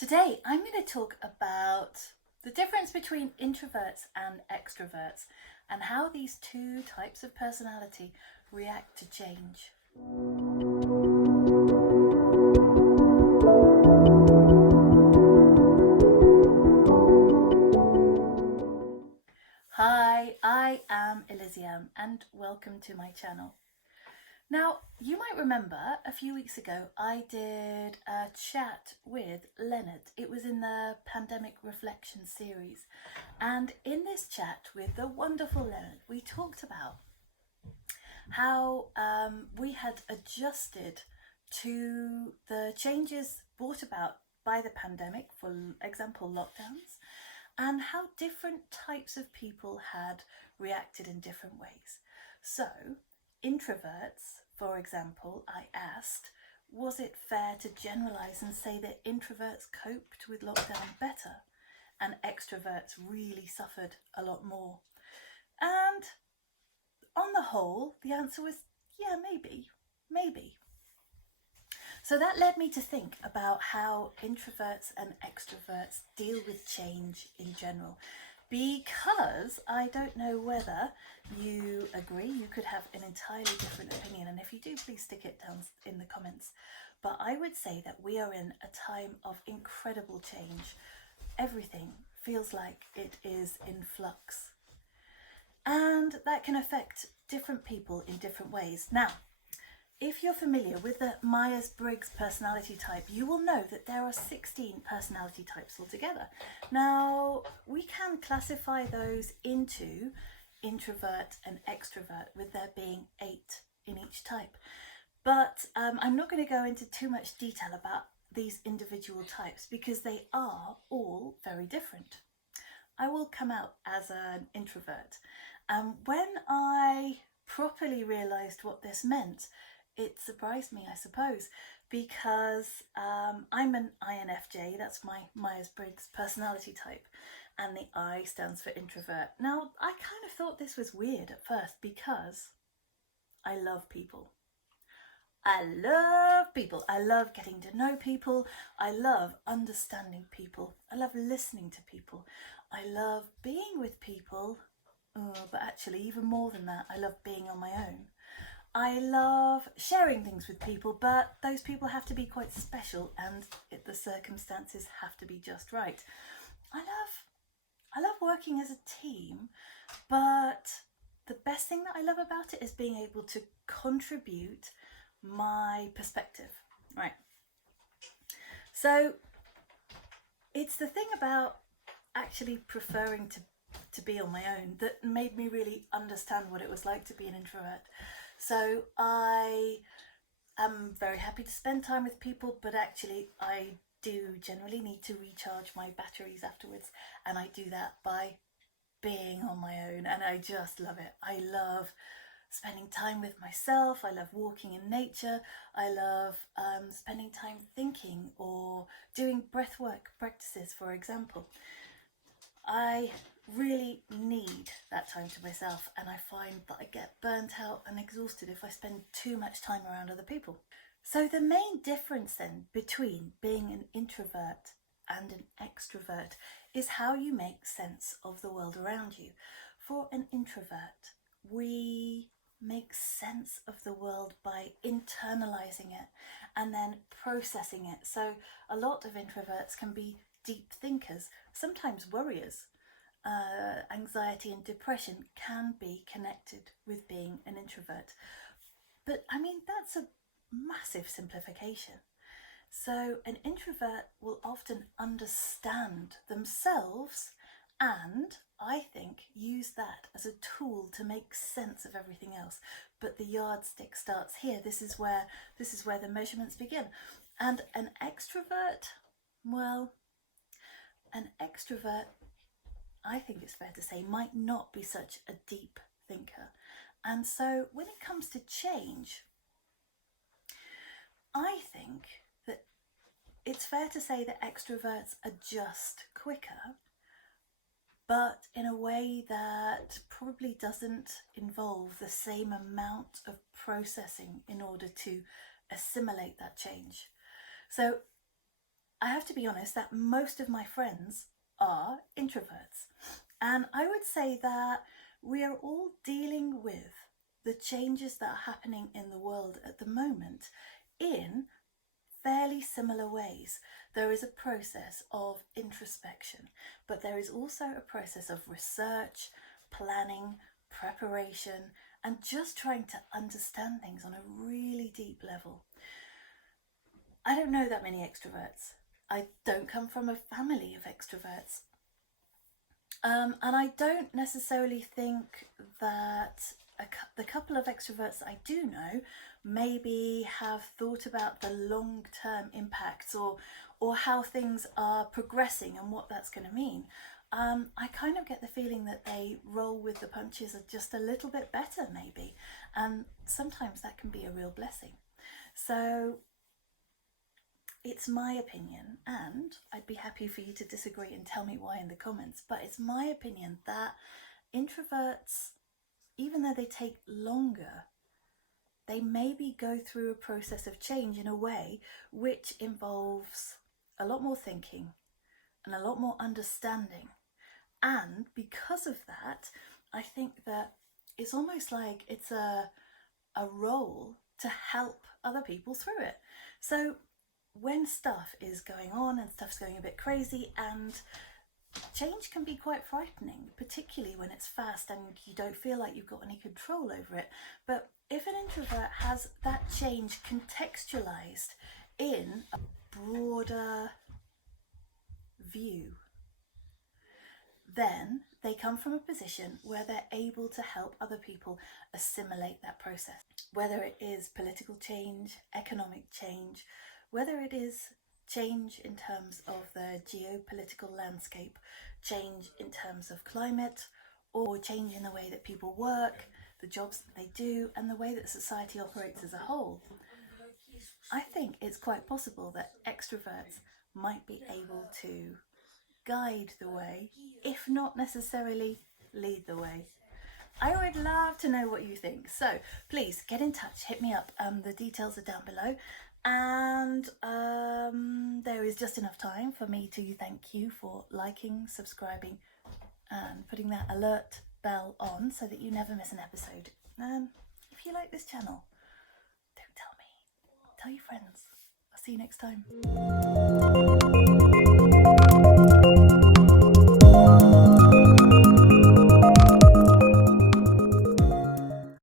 Today, I'm going to talk about the difference between introverts and extroverts and how these two types of personality react to change. Hi, I am Eliziam and welcome to my channel. Now, you might remember a few weeks ago I did a chat with Leonard. It was in the Pandemic Reflection series. And in this chat with the wonderful Leonard, we talked about how we had adjusted to the changes brought about by the pandemic, for example, lockdowns, and how different types of people had reacted in different ways. So, introverts, for example, I asked, was it fair to generalise and say that introverts coped with lockdown better and extroverts really suffered a lot more? And on the whole, the answer was, yeah, maybe. So that led me to think about how introverts and extroverts deal with change in general. Because I don't know whether you agree, you could have an entirely different opinion, and if you do, please stick it down in the comments. But I would say that we are in a time of incredible change. Everything feels like it is in flux. And that can affect different people in different ways. Now, if you're familiar with the Myers-Briggs personality type, you will know that there are 16 personality types altogether. Now, we can classify those into introvert and extrovert, with there being 8 in each type. But I'm not going to go into too much detail about these individual types because they are all very different. I will come out as an introvert. When I properly realised what this meant, it surprised me, I suppose, because I'm an INFJ, that's my Myers-Briggs personality type, and the I stands for introvert. Now, I kind of thought this was weird at first because I love people. I love getting to know people. I love understanding people. I love listening to people. I love being with people, but actually even more than that, I love being on my own. I love sharing things with people, but those people have to be quite special and the circumstances have to be just right. I love working as a team, but the best thing that I love about it is being able to contribute my perspective. Right. So it's the thing about actually preferring to be on my own that made me really understand what it was like to be an introvert. So I am very happy to spend time with people, but actually I do generally need to recharge my batteries afterwards, and I do that by being on my own, and I just love it. I love spending time with myself. I love walking in nature. I love spending time thinking or doing breathwork practices, for example. I really need that time to myself, and I find that I get burnt out and exhausted if I spend too much time around other people. So the main difference then between being an introvert and an extrovert is how you make sense of the world around you. For an introvert, we make sense of the world by internalizing it and then processing it. So a lot of introverts can be deep thinkers, sometimes worriers. Anxiety and depression can be connected with being an introvert. But I mean, that's a massive simplification. So an introvert will often understand themselves and, I think, use that as a tool to make sense of everything else. But the yardstick starts here. This is where the measurements begin. And an extrovert, well, an extrovert, I think it's fair to say, might not be such a deep thinker. And so when it comes to change, I think that it's fair to say that extroverts adjust quicker, but in a way that probably doesn't involve the same amount of processing in order to assimilate that change. So I have to be honest that most of my friends are introverts. And I would say that we are all dealing with the changes that are happening in the world at the moment in fairly similar ways. There is a process of introspection, but there is also a process of research, planning, preparation, and just trying to understand things on a really deep level. I don't know that many extroverts. I don't come from a family of extroverts. And I don't necessarily think that the couple of extroverts that I do know maybe have thought about the long-term impacts or how things are progressing and what that's going to mean. I kind of get the feeling that they roll with the punches just a little bit better maybe, and sometimes that can be a real blessing. So it's my opinion, and I'd be happy for you to disagree and tell me why in the comments, but it's my opinion that introverts, even though they take longer, they maybe go through a process of change in a way which involves a lot more thinking and a lot more understanding. And because of that, I think that it's almost like it's a role to help other people through it. So when stuff is going on and stuff's going a bit crazy, and change can be quite frightening, particularly when it's fast and you don't feel like you've got any control over it. But if an introvert has that change contextualized in a broader view, then they come from a position where they're able to help other people assimilate that process, whether it is political change, economic change, whether it is change in terms of the geopolitical landscape, change in terms of climate, or change in the way that people work, the jobs that they do, and the way that society operates as a whole. I think it's quite possible that extroverts might be able to guide the way, if not necessarily lead the way. I would love to know what you think, so please get in touch, hit me up. The details are down below, and there is just enough time for me to thank you for liking, subscribing, and putting that alert bell on so that you never miss an episode. If you like this channel, don't tell me, tell your friends. I'll see you next time.